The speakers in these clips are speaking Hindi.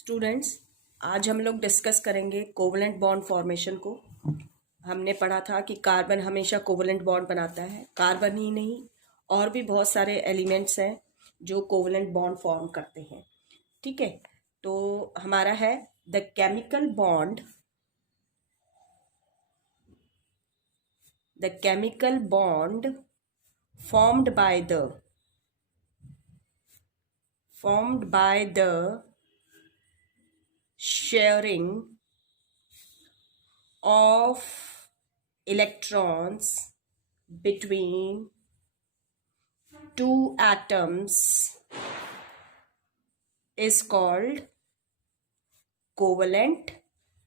स्टूडेंट्स, आज हम लोग डिस्कस करेंगे कोवलेंट बॉन्ड फॉर्मेशन को। हमने पढ़ा था कि कार्बन हमेशा कोवलेंट बॉन्ड बनाता है। कार्बन ही नहीं, और भी बहुत सारे एलिमेंट्स हैं जो कोवलेंट बॉन्ड फॉर्म करते हैं। ठीक है, तो हमारा है the chemical bond formed by the sharing of electrons between two atoms is called covalent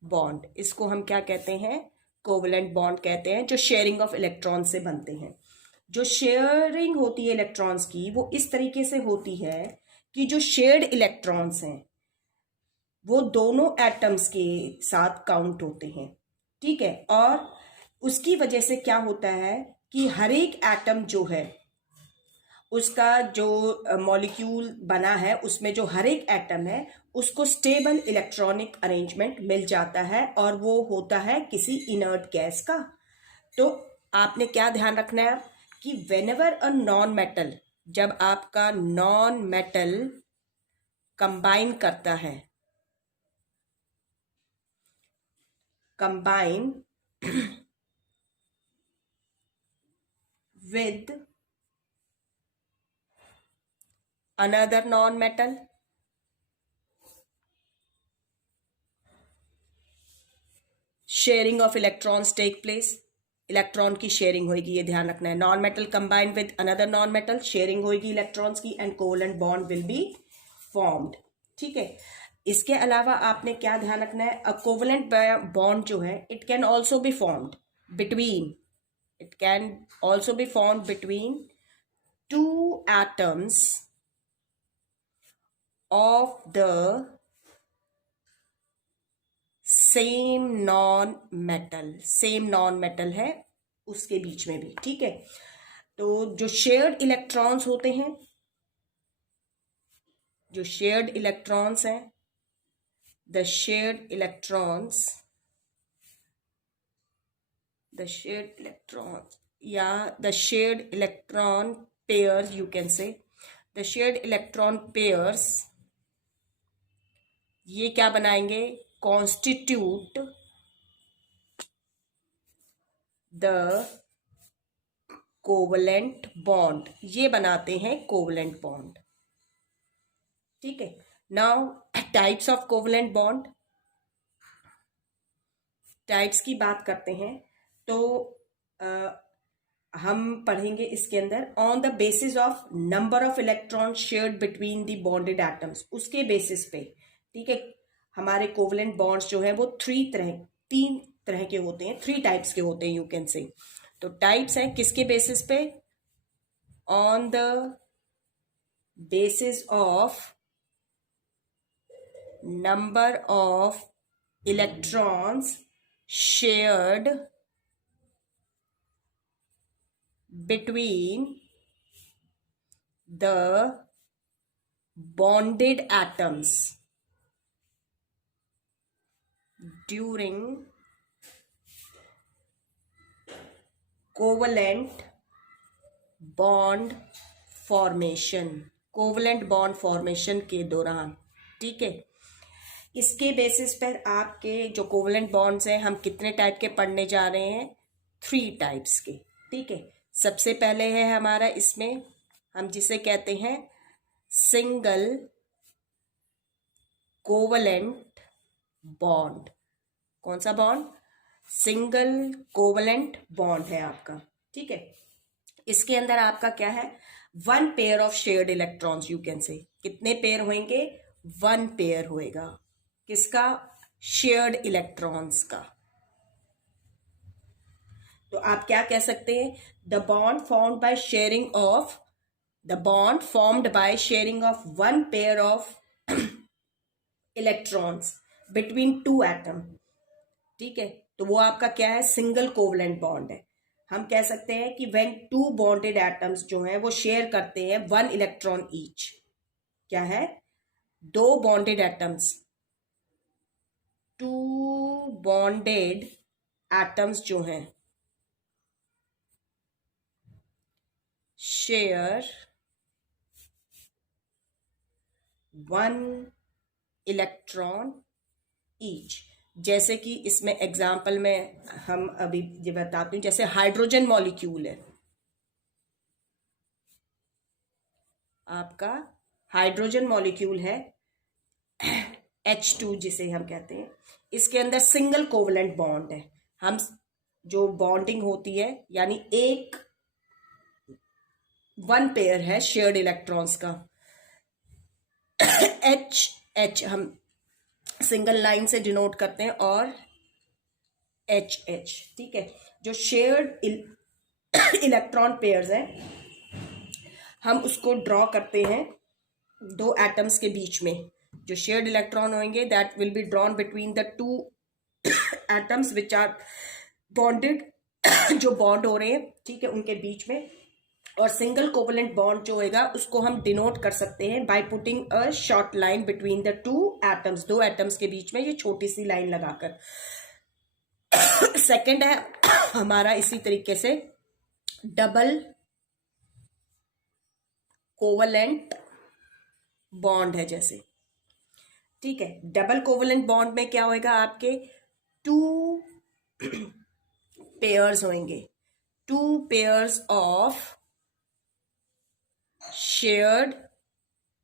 bond. इसको हम क्या कहते हैं? कोवलेंट बॉन्ड कहते हैं, जो शेयरिंग ऑफ इलेक्ट्रॉन से बनते हैं। जो शेयरिंग होती है इलेक्ट्रॉन्स की, वो इस तरीके से होती है कि जो शेयर्ड इलेक्ट्रॉन्स हैं वो दोनों एटम्स के साथ काउंट होते हैं। ठीक है, और उसकी वजह से क्या होता है कि हर एक एटम जो है उसका जो मॉलिक्यूल बना है उसमें जो हर एक एटम है उसको स्टेबल इलेक्ट्रॉनिक अरेंजमेंट मिल जाता है, और वो होता है किसी इनर्ट गैस का। तो आपने क्या ध्यान रखना है कि वेनेवर अ नॉन मेटल, जब आपका नॉन मेटल कंबाइन करता है, combine with another non-metal, sharing of electrons take place. Electron की शेयरिंग होगी, ये ध्यान रखना है। Non metal combine with another non metal, sharing होगी इलेक्ट्रॉन्स की, and covalent bond will be formed. ठीक है, इसके अलावा आपने क्या ध्यान रखना है? अ कोवलेंट बॉन्ड जो है it can also be formed between two atoms of the same non-metal है उसके बीच में भी। ठीक है, तो जो शेयर्ड इलेक्ट्रॉन्स होते हैं, जो शेयर्ड इलेक्ट्रॉन्स हैं, the shared electron pairs, you can say the shared electron pairs, ये क्या बनाएंगे? constitute the कोवलेंट बॉन्ड, ये बनाते हैं कोवलेंट बॉन्ड। ठीक है, now types of covalent bond, types की बात करते हैं। तो हम पढ़ेंगे इसके अंदर on the basis of number of electron shared between the bonded atoms, उसके बेसिस पे। ठीक है, हमारे कोवलेंट बॉन्ड्स जो है वो तीन तरह के होते हैं, 3 टाइप्स के होते हैं, यू कैन से। तो टाइप्स हैं किसके बेसिस पे? On the basis of number of electrons shared between the bonded atoms during covalent bond formation, covalent bond formation के दौरान। ठीक है, इसके बेसिस पर आपके जो कोवलेंट बॉन्ड्स हैं, हम कितने टाइप के पढ़ने जा रहे हैं? 3 टाइप्स के। ठीक है, सबसे पहले है हमारा इसमें, हम जिसे कहते हैं सिंगल कोवलेंट बॉन्ड। कौन सा बॉन्ड? सिंगल कोवलेंट बॉन्ड है आपका। ठीक है, इसके अंदर आपका क्या है? 1 pair of shared electrons, you can say. कितने पेयर होंगे? 1 पेयर होएगा। किसका? शेयर्ड इलेक्ट्रॉन्स का। तो आप क्या कह सकते हैं? The bond formed by sharing of 1 pair of electrons between 2 atom. ठीक है, तो वो आपका क्या है? सिंगल कोवलेंट बॉन्ड है। हम कह सकते हैं कि व्हेन 2 बॉन्डेड एटम्स जो हैं वो शेयर करते हैं 1 इलेक्ट्रॉन ईच। क्या है? 2 bonded atoms two bonded atoms जो हैं शेयर वन इलेक्ट्रॉन ईच। जैसे कि इसमें एग्जाम्पल में हम अभी ये बताती हूँ, जैसे हाइड्रोजन मॉलिक्यूल है आपका, हाइड्रोजन मॉलिक्यूल है H2 जिसे हम कहते हैं, इसके अंदर सिंगल कोवलेंट बॉन्ड है। हम जो बॉन्डिंग होती है यानी एक वन पेयर है शेयर्ड इलेक्ट्रॉन्स का H हम सिंगल लाइन से डिनोट करते हैं और HH, ठीक है। जो शेयर्ड इलेक्ट्रॉन पेयर्स हैं हम उसको ड्रॉ करते हैं दो एटम्स के बीच में। जो शेयर्ड इलेक्ट्रॉन होंगे that will be drawn between the two atoms which are bonded, जो बॉन्ड हो रहे हैं, ठीक है, उनके बीच में। और सिंगल कोवलेंट बॉन्ड जो होगा उसको हम डिनोट कर सकते हैं by putting a short line between the two atoms, दो एटम्स के बीच में ये छोटी सी लाइन लगाकर। सेकंड है हमारा इसी तरीके से डबल कोवलेंट बॉन्ड है जैसे, ठीक है। डबल कोवलेंट बॉन्ड में क्या होएगा, आपके टू पेयर्स होंगे, two pairs of shared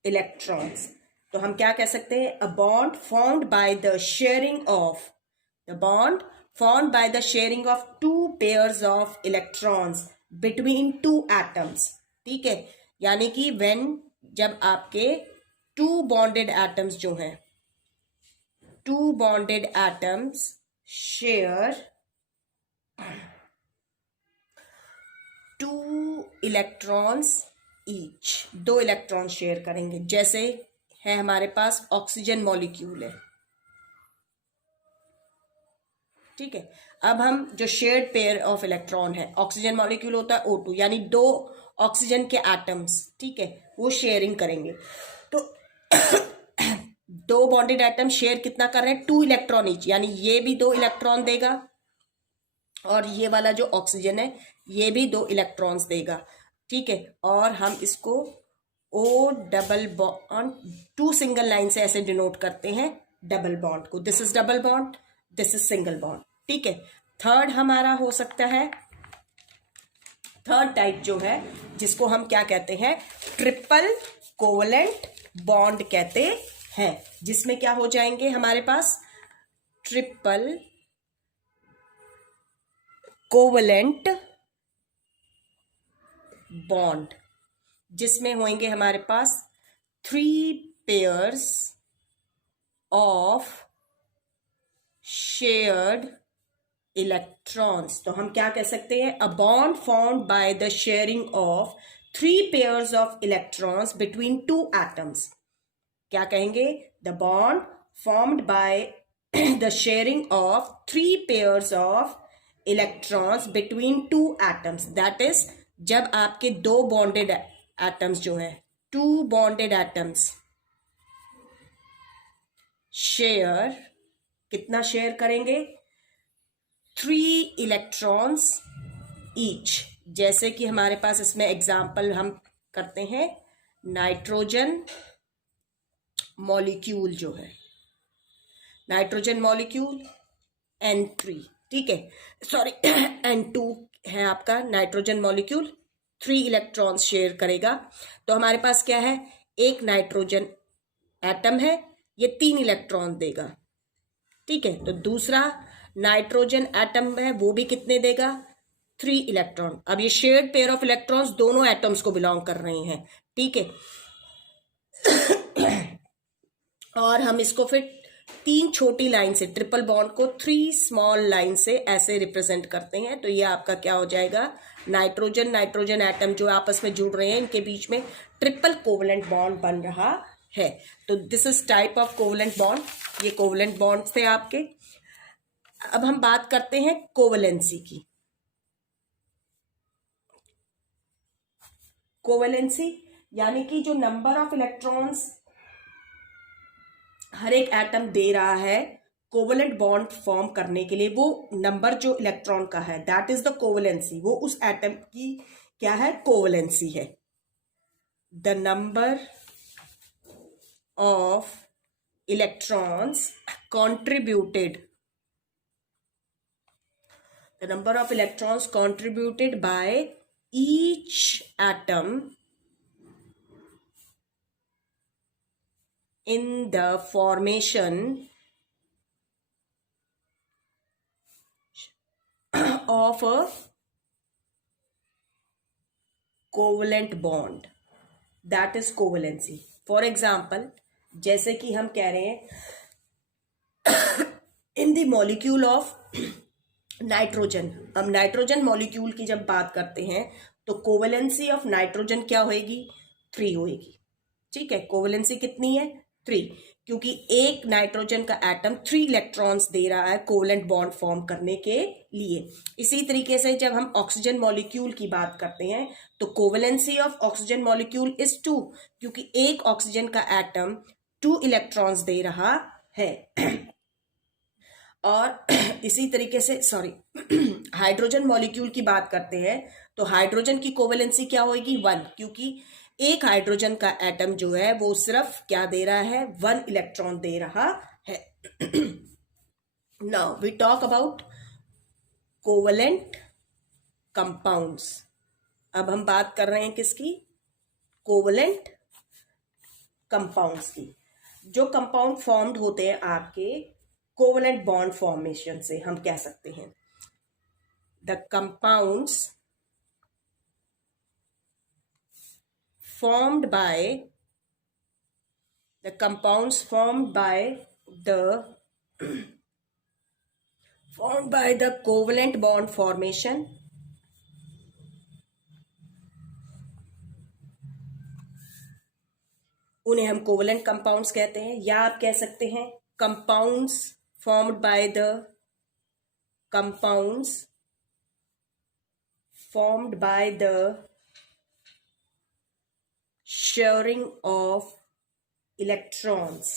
electrons. तो हम क्या कह सकते हैं, a bond formed by the sharing of, the bond formed by the sharing of two pairs of electrons between two atoms, ठीक है। यानी कि व्हेन, जब आपके टू बॉन्डेड एटम्स जो हैं, two bonded atoms share two electrons each, दो इलेक्ट्रॉन शेयर करेंगे। जैसे है हमारे पास ऑक्सीजन मॉलिक्यूल है, ठीक है। अब हम जो शेयर्ड पेयर ऑफ इलेक्ट्रॉन है, ऑक्सीजन मॉलिक्यूल होता है O2, यानी दो ऑक्सीजन के एटम्स, ठीक है, वो शेयरिंग करेंगे। तो दो बॉन्डेड एटम शेयर कितना कर रहे हैं, टू इलेक्ट्रॉन ईच, यानी ये भी दो इलेक्ट्रॉन देगा और ये वाला जो ऑक्सीजन है ये भी दो इलेक्ट्रॉन्स देगा, ठीक है। और हम इसको O double bond, two single line से ऐसे डिनोट करते हैं डबल बॉन्ड को। This is double bond, this is single bond, ठीक है। थर्ड हमारा हो सकता है, थर्ड टाइप जो है जिसको हम क्या कहते हैं, ट्रिपल कोवलेंट बॉन्ड कहते हैं, जिसमें क्या हो जाएंगे हमारे पास ट्रिपल कोवलेंट बॉन्ड, जिसमें होंगे हमारे पास three pairs of shared electrons. तो हम क्या कह सकते हैं, a bond formed by the sharing of three pairs of electrons between two atoms. क्या कहेंगे, the bond formed by the sharing of three pairs of electrons between two atoms. That is जब आपके दो बॉन्डेड एटम्स जो है, टू बॉन्डेड एटम्स शेयर, कितना शेयर करेंगे, थ्री इलेक्ट्रॉन्स ईच। जैसे कि हमारे पास इसमें एग्जाम्पल हम करते हैं, नाइट्रोजन मॉलिक्यूल जो है, नाइट्रोजन मॉलिक्यूल N3, ठीक है, सॉरी N2 है आपका nitrogen molecule, three electrons share करेगा। तो हमारे पास क्या है, एक नाइट्रोजन एटम है, ये तीन इलेक्ट्रॉन देगा, ठीक है। तो दूसरा नाइट्रोजन एटम है, वो भी कितने देगा, थ्री इलेक्ट्रॉन। अब ये शेयर्ड पेयर ऑफ इलेक्ट्रॉन्स दोनों एटम्स को बिलोंग कर रहे हैं, ठीक है। और हम इसको फिर तीन छोटी लाइन से, ट्रिपल बॉन्ड को थ्री स्मॉल लाइन से ऐसे रिप्रेजेंट करते हैं। तो ये आपका क्या हो जाएगा, नाइट्रोजन नाइट्रोजन एटम जो आपस में जुड़ रहे हैं, इनके बीच में ट्रिपल कोवलेंट बॉन्ड बन रहा है। तो this is type of covalent bond, ये कोवलेंट बॉन्ड थे आपके। अब हम बात करते हैं कोवलेंसी की। कोवलेंसी यानी कि जो नंबर ऑफ इलेक्ट्रॉन्स हर एक एटम दे रहा है कोवलेंट बॉन्ड फॉर्म करने के लिए वो नंबर जो इलेक्ट्रॉन का है, दैट इज द कोवलेंसी, वो उस एटम की क्या है, कोवलेंसी है। The number of electrons contributed, the number of electrons contributed by each atom in the formation of a covalent bond, that is covalency. For example, जैसे कि हम कह रहे हैं in the molecule of nitrogen, हम नाइट्रोजन मॉलिक्यूल की जब बात करते हैं तो कोवलेंसी ऑफ नाइट्रोजन क्या होएगी, 3 होएगी। ठीक है, कोवलेंसी कितनी है, 3, क्योंकि एक नाइट्रोजन का एटम 3 इलेक्ट्रॉन्स दे रहा है कोवलेंट बॉन्ड फॉर्म करने के लिए। इसी तरीके से जब हम ऑक्सीजन मॉलिक्यूल की बात करते हैं तो कोवलेंसी ऑफ ऑक्सीजन मॉलिक्यूल इज 2, क्योंकि एक ऑक्सीजन का एटम 2 इलेक्ट्रॉन्स दे रहा है। और इसी तरीके से हाइड्रोजन मॉलिक्यूल की बात करते हैं तो हाइड्रोजन की कोवलेंसी क्या होगी, 1, क्योंकि एक हाइड्रोजन का एटम जो है वो सिर्फ क्या दे रहा है, 1 इलेक्ट्रॉन दे रहा है। Now we talk about covalent compounds. अब हम बात कर रहे हैं किसकी, कोवलेंट कंपाउंड्स की। जो कंपाउंड फॉर्म्ड होते हैं आपके कोवलेंट बॉन्ड फॉर्मेशन से, हम कह सकते हैं the compounds formed by the covalent bond formation उन्हें हम कोवलेंट कंपाउंड्स कहते हैं, या आप कह सकते हैं compounds formed by the sharing of electrons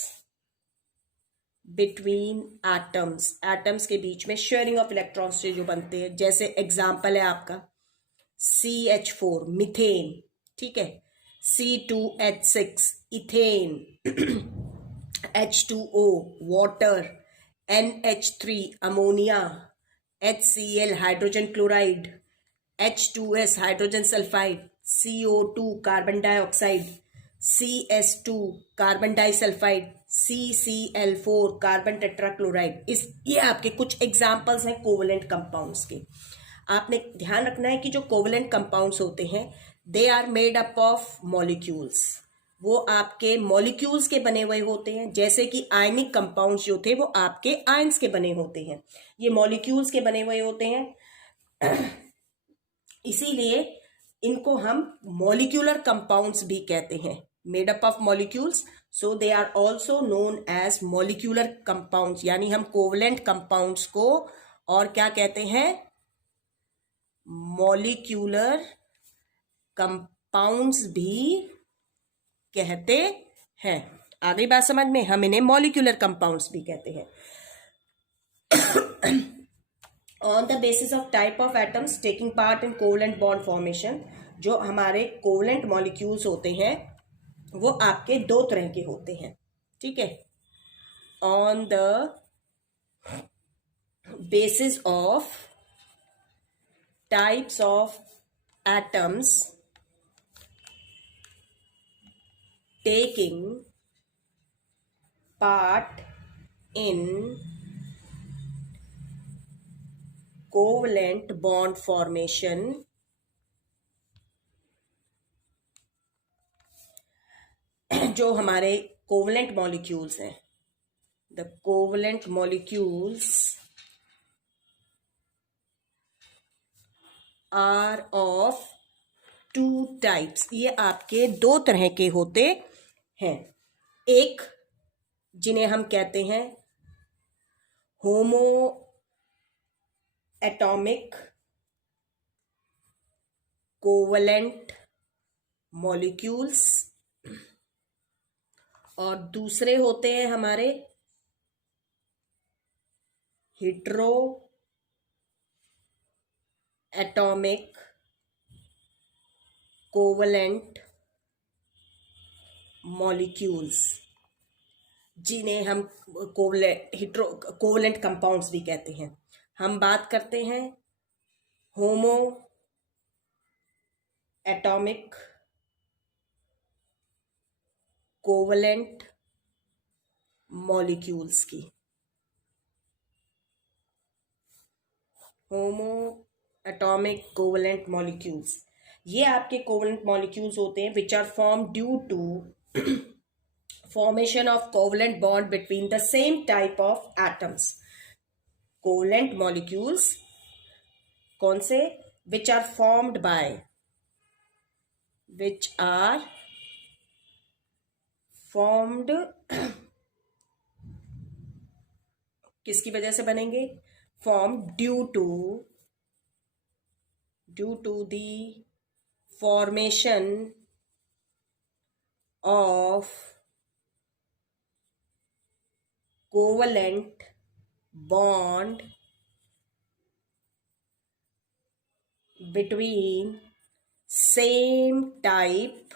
between atoms के बीच में शेयरिंग ऑफ इलेक्ट्रॉन्स से जो बनते हैं। जैसे एग्जाम्पल है आपका CH4 मीथेन, ठीक है, C2H6 ethane, H2O water, NH3 ammonia, HCl hydrogen chloride, H2S hydrogen sulphide, CO2 carbon dioxide, CS2 carbon disulphide, CCl4 carbon tetrachloride. ये आपके कुछ एग्जाम्पल्स हैं कोवलेंट कंपाउंड्स के। आपने ध्यान रखना है कि जो कोवलेंट कंपाउंड्स होते हैं they are made up of molecules, वो आपके मॉलिक्यूल्स के बने हुए होते हैं। जैसे कि आयनिक कंपाउंड्स जो थे वो आपके आयंस के बने होते हैं, ये मॉलिक्यूल्स के बने हुए होते हैं। इसीलिए इनको हम मॉलिक्यूलर कंपाउंड्स भी कहते हैं, made up of molecules, so they are also known as molecular compounds. यानी हम कोवलेंट कंपाउंड्स को और क्या कहते हैं, मॉलिक्यूलर कंपाउंड्स भी कहते हैं। आ गई बात समझ में, हम इन्हें मॉलिक्यूलर कंपाउंड्स भी कहते हैं। On the basis of type of atoms taking part in covalent bond formation, जो हमारे कोवलेंट मॉलिक्यूल्स होते हैं वो आपके 2 तरह के होते हैं, ठीक है। On the basis of types of atoms taking part in covalent bond formation, जो हमारे कोवलेंट मॉलिक्यूल्स हैं, the covalent molecules are of 2 types. ये आपके 2 तरह के होते हैं। एक जिन्हें हम कहते हैं होमो एटॉमिक कोवलेंट मॉलिक्यूल्स, और दूसरे होते हैं हमारे हेट्रो एटॉमिक कोवलेंट मॉलिक्यूल्स, जिन्हें हम कोवलेंट कंपाउंड्स भी कहते हैं। हम बात करते हैं होमो एटॉमिक कोवलेंट मॉलिक्यूल्स की। होमो एटॉमिक कोवलेंट मॉलिक्यूल्स, ये आपके कोवलेंट मॉलिक्यूल्स होते हैं which are form due to formation of covalent bond between the same type of atoms. Covalent molecules कौन से? which are formed किसकी वजह से बनेंगे? formed due to the formation of covalent bond between same type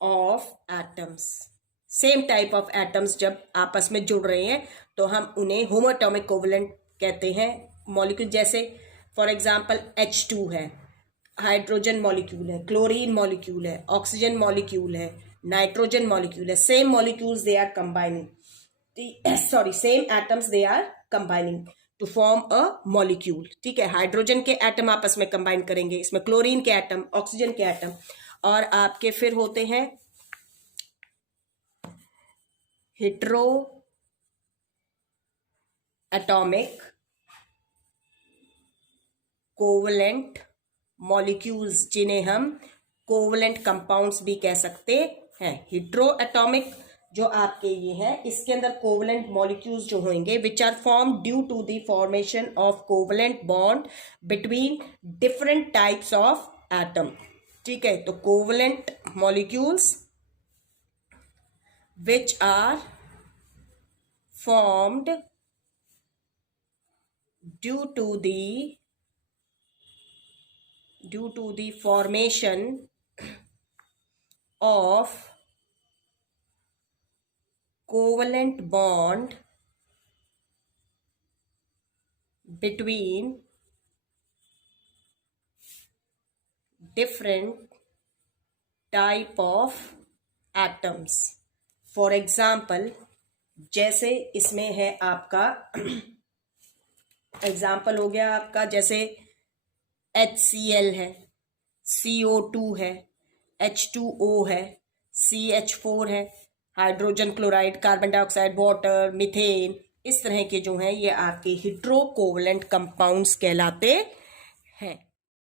of atoms. Same type of atoms जब आपस में जुड़ रहे हैं तो हम उन्हें होमोएटॉमिक कोवलेंट कहते हैं मॉलिक्यूल। जैसे फॉर एग्जांपल H2 है, हाइड्रोजन मॉलिक्यूल है, क्लोरीन मॉलिक्यूल है, ऑक्सीजन मॉलिक्यूल है, नाइट्रोजन मॉलिक्यूल है। Same molecules they are combining, same atoms they are combining to form a molecule. ठीक है, हाइड्रोजन के एटम आपस में कंबाइन करेंगे, इसमें क्लोरीन के एटम, ऑक्सीजन के एटम, और आपके फिर होते हैं हेट्रो एटॉमिक कोवलेंट मॉलिक्यूल्स, जिन्हें हम कोवलेंट कंपाउंड्स भी कह सकते हैं। हेट्रो एटॉमिक जो आपके ये है, इसके अंदर कोवलेंट मॉलिक्यूल्स जो होंगे which are form due to the formation of covalent bond between different types of atom. ठीक है, तो covalent molecules which are formed due to the formation of covalent bond between different type of atoms. For example, जैसे इसमें है आपका एग्जाम्पल हो गया आपका, जैसे HCl है, CO2 है, H2O है, CH4 है, hydrogen chloride, carbon dioxide, water, methane, इस तरह के जो हैं ये आपके हेट्रो कोवलेंट कंपाउंड्स कहलाते हैं।